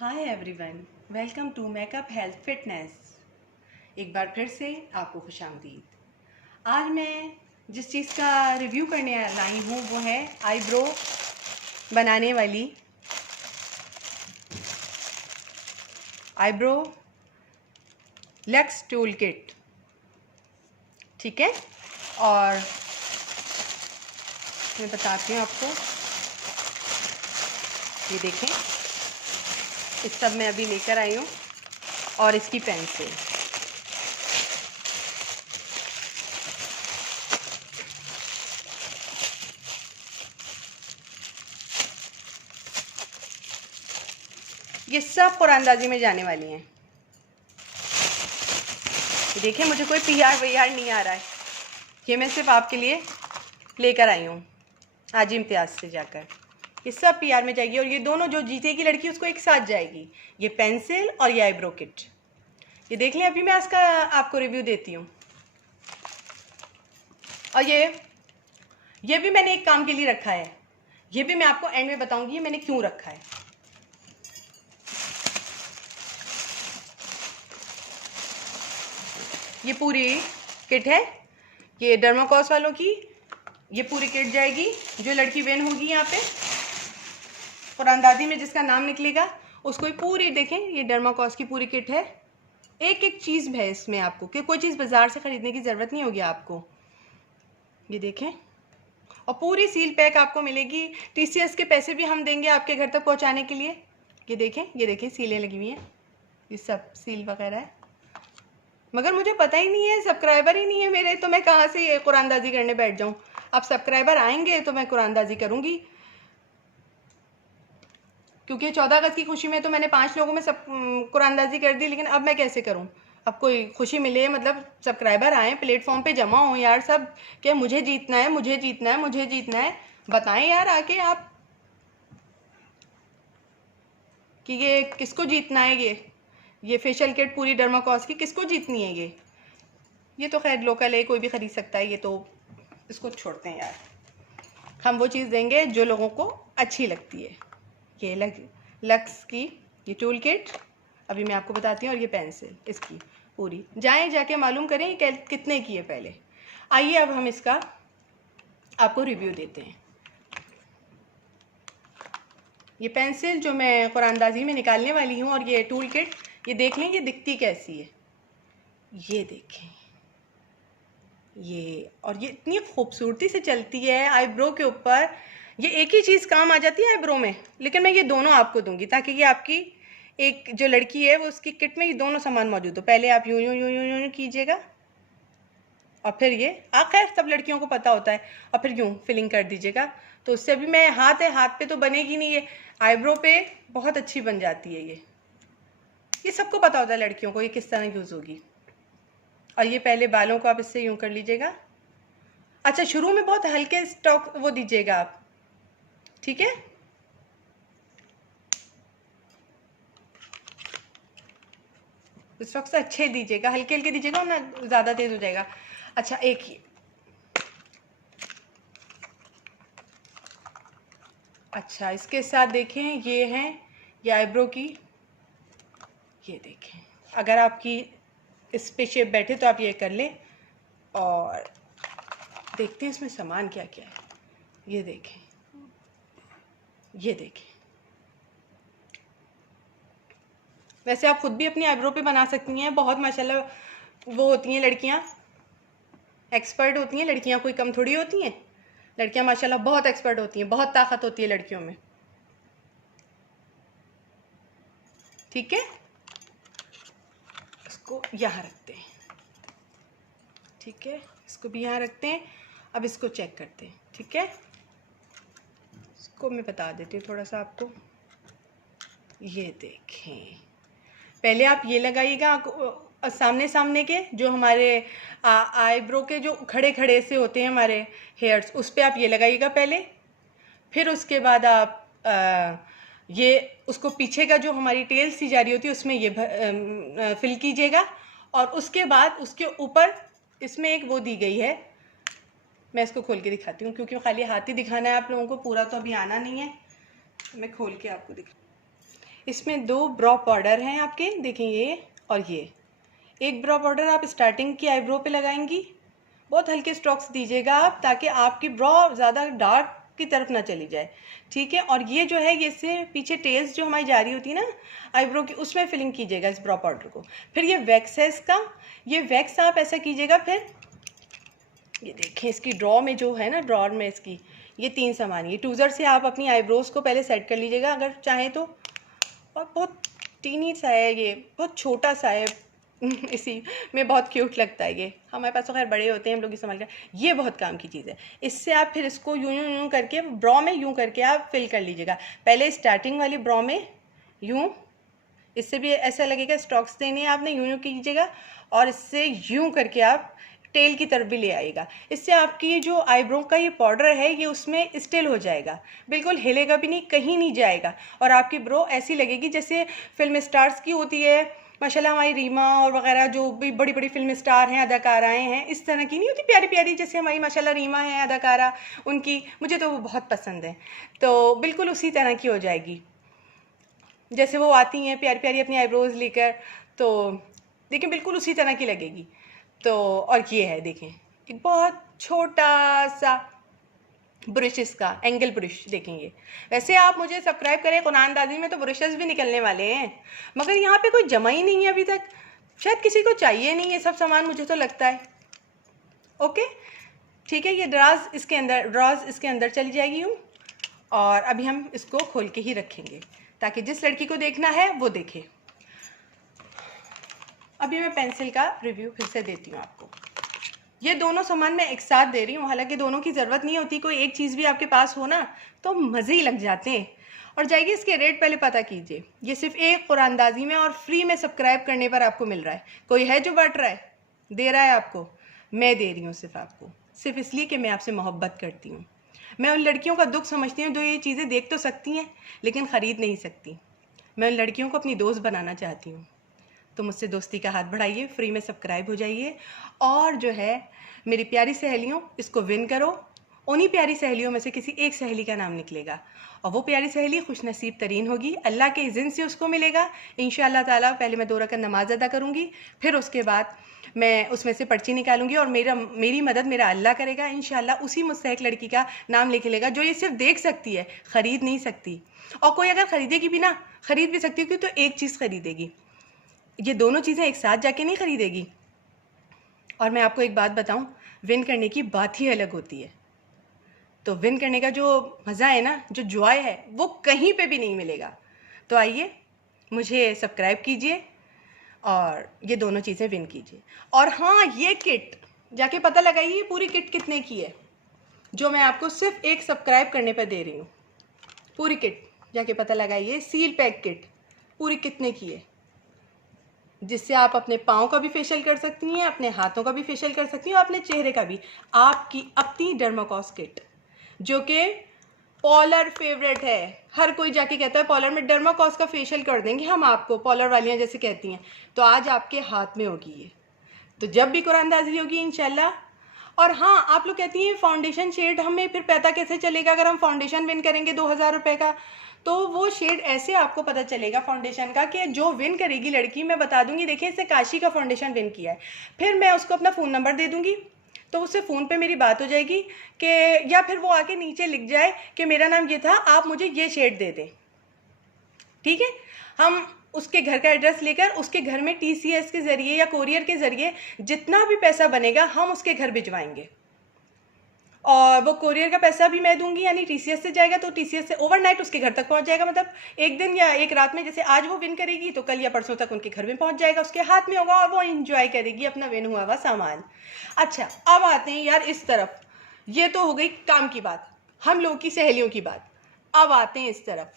Hi everyone, welcome to makeup health fitness. एक बार फिर से आपको खुशामदीद। आज मैं जिस चीज़ का रिव्यू करने लाई हूँ वो है आईब्रो बनाने वाली आईब्रो लक्स टूल किट। ठीक है, और मैं बताती हूँ आपको। ये देखें, इस सब मैं अभी लेकर आई हूँ और इसकी पेंसिल। ये सब कुरानदाजी में जाने वाली हैं। देखिए, मुझे कोई पीआर वीआर नहीं आ रहा है। ये मैं सिर्फ आपके लिए लेकर आई हूँ आज इम्तियाज़ से जाकर। ये सब पीआर में जाएगी और ये दोनों जो जीतेगी लड़की उसको एक साथ जाएगी, ये पेंसिल और ये आईब्रो किट। ये देख लें, अभी मैं इसका आपको रिव्यू देती हूँ। और ये भी मैंने एक काम के लिए रखा है। ये भी मैं आपको एंड में बताऊंगी ये मैंने क्यों रखा है। ये पूरी किट है, ये डर्माकोस वालों की। ये पूरी किट जाएगी। जो लड़की विन होगी यहाँ पे कुरानदाजी में जिसका नाम निकलेगा उसको ही पूरी, देखें, ये डर्माकोस की पूरी किट है। एक एक चीज़ है इसमें आपको, कि कोई चीज़ बाज़ार से ख़रीदने की ज़रूरत नहीं होगी आपको। ये देखें, और पूरी सील पैक आपको मिलेगी। टीसीएस के पैसे भी हम देंगे आपके घर तक पहुंचाने के लिए। ये देखें सीलें लगी हुई हैं, ये सब सील वगैरह है। मगर मुझे पता ही नहीं है, सब्सक्राइबर ही नहीं है मेरे, तो मैं कहाँ से ये कुरानदाजी करने बैठ जाऊँ। अब सब्सक्राइबर आएंगे तो मैं कुरानदाजी करूँगी, क्योंकि 14 अगस्त की खुशी में तो मैंने 5 लोगों में सब कुरानदाजी कर दी। लेकिन अब मैं कैसे करूँ? अब कोई खुशी मिले, मतलब सब्सक्राइबर आए, प्लेटफॉर्म पे जमा हो यार सब, कि मुझे जीतना है, मुझे जीतना है, मुझे जीतना है। बताएं यार आके आप कि ये किसको जीतना है। ये फेशियल किट पूरी डर्माकोस की किसको जीतनी है। ये तो खैर लोकल है, कोई भी ख़रीद सकता है। ये तो इसको छोड़ते हैं यार, हम वो चीज़ देंगे जो लोगों को अच्छी लगती है। ये लक्स की ये टूल किट अभी मैं आपको बताती हूँ, और ये पेंसिल इसकी पूरी। जाएं जाके मालूम करें कितने की है पहले। आइए अब हम इसका आपको रिव्यू देते हैं। ये पेंसिल जो मैं कुरानदाजी में निकालने वाली हूँ, और ये टूल किट, ये देख लें ये दिखती कैसी है। ये देखें, और ये इतनी खूबसूरती से चलती है आईब्रो के ऊपर। ये एक ही चीज़ काम आ जाती है आईब्रो में, लेकिन मैं ये दोनों आपको दूंगी ताकि ये आपकी एक जो लड़की है वो उसकी किट में ये दोनों सामान मौजूद हो। पहले आप यूं यूं यूं यूं यूं कीजिएगा, और फिर ये खैर सब लड़कियों को पता होता है, और फिर यूं फिलिंग कर दीजिएगा। तो उससे अभी मैं हाथ है, हाथ पे तो बनेगी नहीं, ये आईब्रो पे बहुत अच्छी बन जाती है। ये सबको पता होता है लड़कियों को ये किस तरह यूज़ होगी। और ये पहले बालों को आप इससे यूं कर लीजिएगा। अच्छा, शुरू में बहुत हल्के स्टॉक वो दीजिएगा आप, ठीक है। स्टॉक्स अच्छे दीजिएगा, हल्के हल्के दीजिएगा, ना ज़्यादा तेज़ हो जाएगा। अच्छा, एक ही, अच्छा इसके साथ देखें ये है ये आईब्रो की। ये देखें, अगर आपकी इस पे शेप बैठे तो आप ये कर लें। और देखते हैं इसमें सामान क्या क्या है। ये देखें, वैसे आप खुद भी अपनी आईब्रो पे बना सकती हैं। बहुत माशाल्लाह वो होती हैं लड़कियां, एक्सपर्ट होती हैं लड़कियां, कोई कम थोड़ी होती हैं। लड़कियां माशाल्लाह बहुत एक्सपर्ट होती हैं, बहुत ताकत होती है लड़कियों में। ठीक है, इसको यहाँ रखते हैं। ठीक है, इसको भी यहाँ रखते हैं। अब इसको चेक करते हैं। ठीक है, इसको मैं बता देती हूँ थोड़ा सा आपको। ये देखें, पहले आप ये लगाइएगा सामने सामने के, जो हमारे आईब्रो के जो खड़े खड़े से होते हैं हमारे हेयर्स, उस पर आप ये लगाइएगा पहले। फिर उसके बाद आप ये उसको पीछे का जो हमारी टेल सी जा रही होती है उसमें ये फिल कीजिएगा। और उसके बाद उसके ऊपर इसमें एक वो दी गई है, मैं इसको खोल के दिखाती हूँ, क्योंकि खाली हाथ ही दिखाना है आप लोगों को, पूरा तो अभी आना नहीं है। मैं खोल के आपको दिखा, इसमें 2 ब्रो पाउडर हैं आपके, देखें ये और ये। एक ब्रो पाउडर आप स्टार्टिंग की आईब्रो पे लगाएंगी, बहुत हल्के स्ट्रोक्स दीजिएगा आप, ताकि आपकी ब्रो ज़्यादा डार्क की तरफ ना चली जाए, ठीक है। और ये जो है, ये से पीछे टेल्स जो हमारी जा रही होती है ना आईब्रो की, उसमें फिलिंग कीजिएगा इस ब्रो पाउडर को। फिर ये वैक्स है इसका, ये वैक्स आप ऐसा कीजिएगा। फिर ये देखें इसकी ड्रॉ में जो है ना, ड्रॉर में इसकी ये 3 सामान, ये टूज़र से आप अपनी आईब्रोज़ को पहले सेट कर लीजिएगा अगर चाहें तो। और बहुत टीनी सा है ये, बहुत छोटा सा है इसी में बहुत क्यूट लगता है ये। हमारे पास तो खैर बड़े होते हैं, हम लोग ही संभाल कर। ये बहुत काम की चीज़ है। इससे आप फिर इसको यूं यूं यूं करके ब्रो में यूं करके आप फिल कर लीजिएगा। पहले स्टार्टिंग वाली ब्रो में यूं, इससे भी ऐसा लगेगा स्ट्रोक्स देने आपने, यूं यूं कीजिएगा। और इससे यूं करके आप टेल की तरफ भी ले आइएगा। इससे आपकी जो आईब्रो का ये पाउडर है ये उसमें स्टिल हो जाएगा, बिल्कुल हिलेगा भी नहीं, कहीं नहीं जाएगा। और आपकी ब्रो ऐसी लगेगी जैसे फिल्म स्टार्स की होती है माशाल्लाह, हमारी रीमा और वगैरह जो भी बड़ी बड़ी फिल्म स्टार हैं, अदाकाराएँ हैं, इस तरह की नहीं होती प्यारी प्यारी, जैसे हमारी माशाल्लाह रीमा है अदाकारा, उनकी मुझे तो वो बहुत पसंद है। तो बिल्कुल उसी तरह की हो जाएगी जैसे वो आती हैं प्यारी प्यारी अपनी आईब्रोज़ लेकर, तो देखिए बिल्कुल उसी तरह की लगेगी। तो और ये है देखें, एक बहुत छोटा सा ब्रश, इसका एंगल ब्रश देखेंगे। वैसे आप मुझे सब्सक्राइब करें, कुरानंदाजी में तो ब्रशेस भी निकलने वाले हैं, मगर यहाँ पे कोई जमा ही नहीं है अभी तक, शायद किसी को चाहिए नहीं ये सब सामान, मुझे तो लगता है। ओके ठीक है, ये ड्राज इसके अंदर चली जाएगी यूँ। और अभी हम इसको खोल के ही रखेंगे ताकि जिस लड़की को देखना है वो देखे। अभी मैं पेंसिल का रिव्यू फिर से देती हूँ आपको। ये दोनों सामान मैं एक साथ दे रही हूँ, हालांकि दोनों की ज़रूरत नहीं होती, कोई एक चीज़ भी आपके पास हो ना तो मज़े ही लग जाते हैं। और जाइए इसके रेट पहले पता कीजिए। ये सिर्फ एक कुरानंदाजी में और फ्री में सब्सक्राइब करने पर आपको मिल रहा है। कोई है जो बांट रहा है, दे रहा है आपको? मैं दे रही हूँ सिर्फ आपको, सिर्फ इसलिए कि मैं आपसे मोहब्बत करती हूँ। मैं उन लड़कियों का दुख समझती हूँ जो ये चीज़ें देख तो सकती हैं लेकिन ख़रीद नहीं सकती। मैं उन लड़कियों को अपनी दोस्त बनाना चाहती हूँ। तो मुझसे दोस्ती का हाथ बढ़ाइए, फ्री में सब्सक्राइब हो जाइए। और जो है मेरी प्यारी सहेलियों, इसको विन करो। उन्हीं प्यारी सहेलियों में से किसी एक सहेली का नाम निकलेगा और वो प्यारी सहेली खुशनसीब तरीन होगी, अल्लाह के इज़्न से उसको मिलेगा इंशाअल्लाह ताला। पहले मैं 2 रकात नमाज अदा करूँगी, फिर उसके बाद मैं उसमें से पर्ची निकालूंगी और मेरी मदद मेरा अल्लाह करेगा इंशाअल्लाह। उसी मुस्तहिक लड़की का नाम लिख लेगा जो ये सिर्फ देख सकती है, ख़रीद नहीं सकती। और कोई अगर ख़रीदेगी भी ना, ख़रीद भी सकती है तो एक चीज़ ख़रीदेगी, ये दोनों चीज़ें एक साथ जाके नहीं ख़रीदेगी। और मैं आपको एक बात बताऊं, विन करने की बात ही अलग होती है। तो विन करने का जो मज़ा है ना, जो जॉय है, वो कहीं पे भी नहीं मिलेगा। तो आइए मुझे सब्सक्राइब कीजिए और ये दोनों चीज़ें विन कीजिए। और हाँ, ये किट जाके पता लगाइए पूरी किट कितने की है, जो मैं आपको सिर्फ एक सब्सक्राइब करने पर दे रही हूँ। पूरी किट जाके पता लगाइए, सील पैक किट पूरी कितने की है, जिससे आप अपने पाँव का भी फेशियल कर सकती हैं, अपने हाथों का भी फेशियल कर सकती हैं और अपने चेहरे का भी। आपकी अपनी डर्माकॉस किट जो कि पॉलर फेवरेट है। हर कोई जाके कहता है पॉलर में डर्माकॉस का फेशियल कर देंगे हम आपको, पॉलर वालियाँ जैसे कहती हैं। तो आज आपके हाथ में होगी ये, तो जब भी कुरानंदाजी होगी इंशाल्लाह। और हाँ, आप लोग कहती हैं फाउंडेशन शेड हमें फिर पता कैसे चलेगा अगर हम फाउंडेशन विन करेंगे 2000 रुपये का? तो वो शेड ऐसे आपको पता चलेगा फाउंडेशन का कि जो विन करेगी लड़की, मैं बता दूंगी देखिए इससे काशी का फाउंडेशन विन किया है, फिर मैं उसको अपना फ़ोन नंबर दे दूंगी, तो उससे फ़ोन पे मेरी बात हो जाएगी कि, या फिर वो आके नीचे लिख जाए कि मेरा नाम ये था, आप मुझे ये शेड दे दें। ठीक है, हम उसके घर का एड्रेस लेकर उसके घर में TCS के ज़रिए या कोरियर के ज़रिए जितना भी पैसा बनेगा हम उसके घर भिजवाएंगे। और वो कोरियर का पैसा भी मैं दूंगी, यानी TCS से जाएगा तो TCS से ओवरनाइट उसके घर तक पहुंच जाएगा, मतलब एक दिन या एक रात में। जैसे आज वो विन करेगी तो कल या परसों तक उनके घर में पहुंच जाएगा, उसके हाथ में होगा और वो एंजॉय करेगी अपना विन हुआ हुआ सामान। अच्छा, अब आते हैं यार इस तरफ। ये तो हो गई काम की बात, हम लोगों की सहेलियों की बात। अब आते हैं इस तरफ।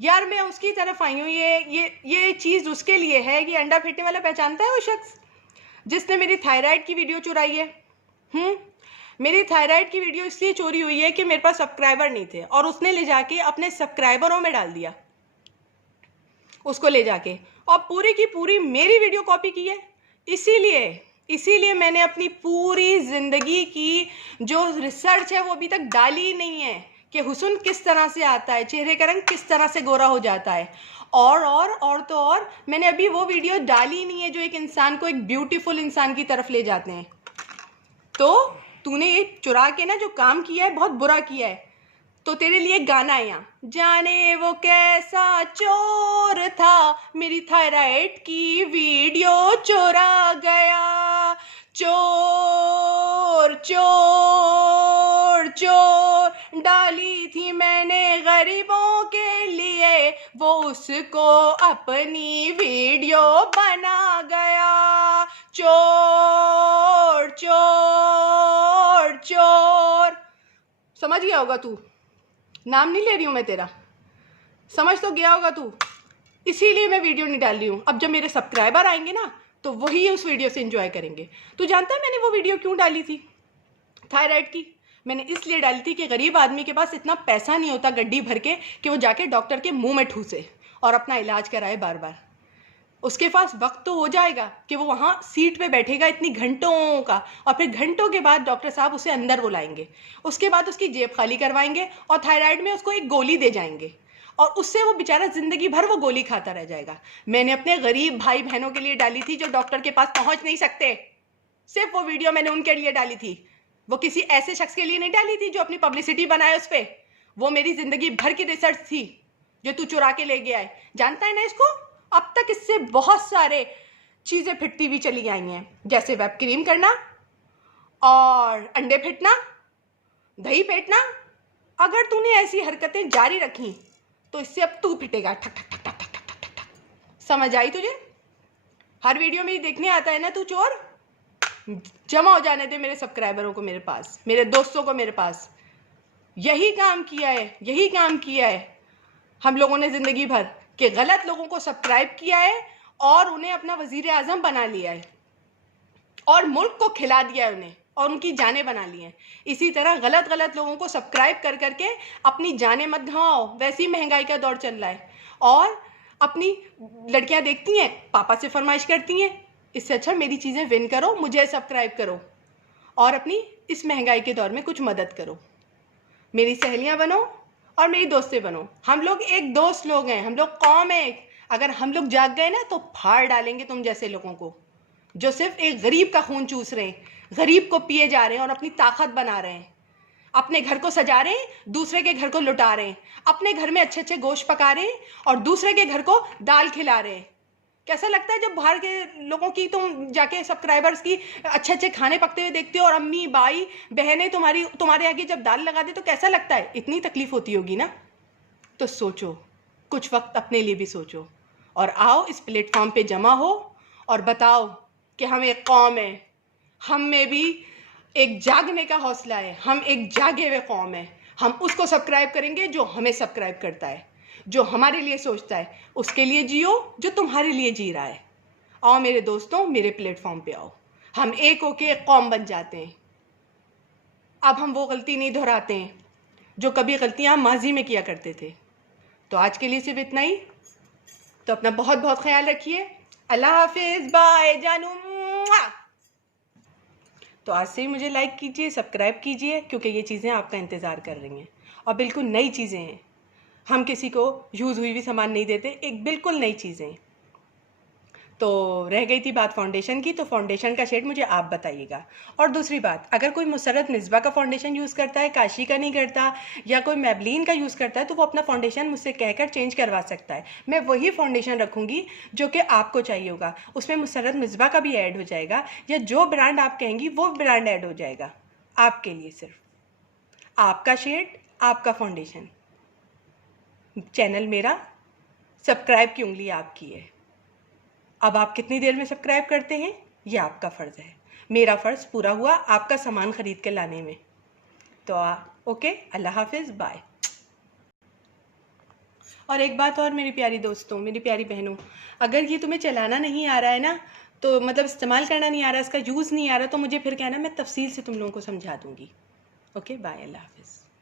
यार मैं उसकी तरफ आई हूँ, ये चीज़ उसके लिए है। ये अंडा फेंटने वाला पहचानता है वो शख्स जिसने मेरी थायराइड की वीडियो चुराई है? मेरी थायराइड की वीडियो इसलिए चोरी हुई है कि मेरे पास सब्सक्राइबर नहीं थे और उसने ले जाके अपने सब्सक्राइबरों में डाल दिया उसको ले जाके, और पूरी की पूरी मेरी वीडियो कॉपी की है। इसीलिए मैंने अपनी पूरी ज़िंदगी की जो रिसर्च है वो अभी तक डाली ही नहीं है कि हुस्न किस तरह से आता है, चेहरे का रंग किस तरह से गोरा हो जाता है। और तो और मैंने अभी वो वीडियो डाली नहीं है जो एक इंसान को एक ब्यूटीफुल इंसान की तरफ ले जाते हैं। तो तूने ये चुरा के ना जो काम किया है बहुत बुरा किया है। तो तेरे लिए गाना है यहाँ, जाने वो कैसा चोर था, मेरी थायराइड की वीडियो चुरा गया। चोर चोर चोर डाली थी मैंने गरीबों के लिए, वो उसको अपनी वीडियो बना गया। चोर चोर चोर। समझ गया होगा तू, नाम नहीं ले रही हूँ मैं तेरा, समझ तो गया होगा तू। इसीलिए मैं वीडियो नहीं डाल रही हूँ। अब जब मेरे सब्सक्राइबर आएंगे ना तो वही उस वीडियो से एंजॉय करेंगे। तू जानता है मैंने वो वीडियो क्यों डाली थी थायराइड की? मैंने इसलिए डाली थी कि गरीब आदमी के पास इतना पैसा नहीं होता गड्डी भर के कि वो जाके डॉक्टर के मुंह में ठूसे और अपना इलाज कराए बार बार। उसके पास वक्त तो हो जाएगा कि वो वहाँ सीट पे बैठेगा इतनी घंटों का, और फिर घंटों के बाद डॉक्टर साहब उसे अंदर बुलाएंगे, उसके बाद उसकी जेब खाली करवाएंगे और थायराइड में उसको एक गोली दे जाएंगे और उससे वो बेचारा ज़िंदगी भर वो गोली खाता रह जाएगा। मैंने अपने गरीब भाई बहनों के लिए डाली थी जो डॉक्टर के पास पहुँच नहीं सकते। सिर्फ वो वीडियो मैंने उनके लिए डाली थी, वो किसी ऐसे शख्स के लिए नहीं डाली थी जो अपनी पब्लिसिटी बनाए उस पर। वो मेरी ज़िंदगी भर की रिसर्च थी जो तू चुरा के ले गया है। जानता है ना इसको? अब तक इससे बहुत सारे चीज़ें फिटती हुई चली आई हैं, जैसे वेब क्रीम करना और अंडे फेंटना, दही फेंटना। अगर तूने ऐसी हरकतें जारी रखी तो इससे अब तू फिटेगा। ठक ठक ठक ठक ठक ठक ठक। समझ आई तुझे? हर वीडियो में देखने आता है ना तू चोर। जमा हो जाने दे मेरे सब्सक्राइबरों को मेरे पास, मेरे दोस्तों को मेरे पास। यही काम किया है, यही काम किया है हम लोगों ने ज़िंदगी भर, कि गलत लोगों को सब्सक्राइब किया है और उन्हें अपना वज़ीर आज़म बना लिया है और मुल्क को खिला दिया है उन्हें और उनकी जानें बना ली हैं। इसी तरह गलत गलत लोगों को सब्सक्राइब कर करके अपनी जानें मत गंवाओ। वैसी महंगाई का दौर चल रहा है और अपनी लड़कियां देखती हैं पापा से फरमाइश करती हैं, इससे अच्छा मेरी चीज़ें विन करो, मुझे सब्सक्राइब करो और अपनी इस महंगाई के दौर में कुछ मदद करो। मेरी सहेलियाँ बनो और मेरी दोस्तें बनो। हम लोग एक दोस्त लोग हैं, हम लोग कौम है। अगर हम लोग जाग गए ना तो फाड़ डालेंगे तुम जैसे लोगों को जो सिर्फ एक गरीब का खून चूस रहे हैं, गरीब को पिए जा रहे हैं और अपनी ताकत बना रहे हैं, अपने घर को सजा रहे हैं, दूसरे के घर को लुटा रहे हैं, अपने घर में अच्छे अच्छे गोश्त पका रहे हैं और दूसरे के घर को दाल खिला रहे हैं। कैसा लगता है जब बाहर के लोगों की तुम जाके सब्सक्राइबर्स की अच्छे अच्छे खाने पकते हुए देखते हो और अम्मी भाई बहनें तुम्हारे आगे जब दाल लगा दे तो कैसा लगता है? इतनी तकलीफ होती होगी ना। तो सोचो, कुछ वक्त अपने लिए भी सोचो और आओ इस प्लेटफॉर्म पे जमा हो और बताओ कि हम एक कौम है, हम में भी एक जागने का हौसला है, हम एक जागे हुए कौम है। हम उसको सब्सक्राइब करेंगे जो हमें सब्सक्राइब करता है, जो हमारे लिए सोचता है। उसके लिए जियो जो तुम्हारे लिए जी रहा है। आओ मेरे दोस्तों, मेरे प्लेटफॉर्म पे आओ, हम एक होके एक कौम बन जाते हैं। अब हम वो गलती नहीं दोहराते हैं जो कभी गलतियां माजी में किया करते थे। तो आज के लिए सिर्फ इतना ही। तो अपना बहुत बहुत ख्याल रखिए। अल्लाह हाफिज़, बाय जानू। तो आज से ही मुझे लाइक कीजिए, सब्सक्राइब कीजिए, क्योंकि ये चीज़ें आपका इंतज़ार कर रही हैं और बिल्कुल नई चीज़ें हैं। हम किसी को यूज़ हुई भी सामान नहीं देते, एक बिल्कुल नई चीज़ें। तो रह गई थी बात फाउंडेशन की, तो फाउंडेशन का शेड मुझे आप बताइएगा। और दूसरी बात, अगर कोई मुसर्रत मिसबा का फाउंडेशन यूज़ करता है, काशी का नहीं करता, या कोई मैबलिन का यूज़ करता है, तो वो अपना फाउंडेशन मुझसे कहकर चेंज करवा सकता है। मैं वही फाउंडेशन रखूँगी जो कि आपको चाहिए होगा। उसमें मुसर्रत मिसबा का भी ऐड हो जाएगा, या जो ब्रांड आप कहेंगी वो ब्रांड ऐड हो जाएगा आपके लिए। सिर्फ आपका शेड, आपका फाउंडेशन। चैनल मेरा, सब्सक्राइब की उंगली आपकी है। अब आप कितनी देर में सब्सक्राइब करते हैं ये आपका फ़र्ज़ है। मेरा फ़र्ज़ पूरा हुआ आपका सामान ख़रीद के लाने में। तो ओके, अल्लाह हाफिज़, बाय। और एक बात और मेरी प्यारी दोस्तों, मेरी प्यारी बहनों, अगर ये तुम्हें चलाना नहीं आ रहा है ना, तो मतलब इस्तेमाल करना नहीं आ रहा, इसका यूज़ नहीं आ रहा, तो मुझे फिर कहना, मैं तफसील से तुम लोगों को समझा दूँगी। ओके, बाय, अल्लाह हाफिज़।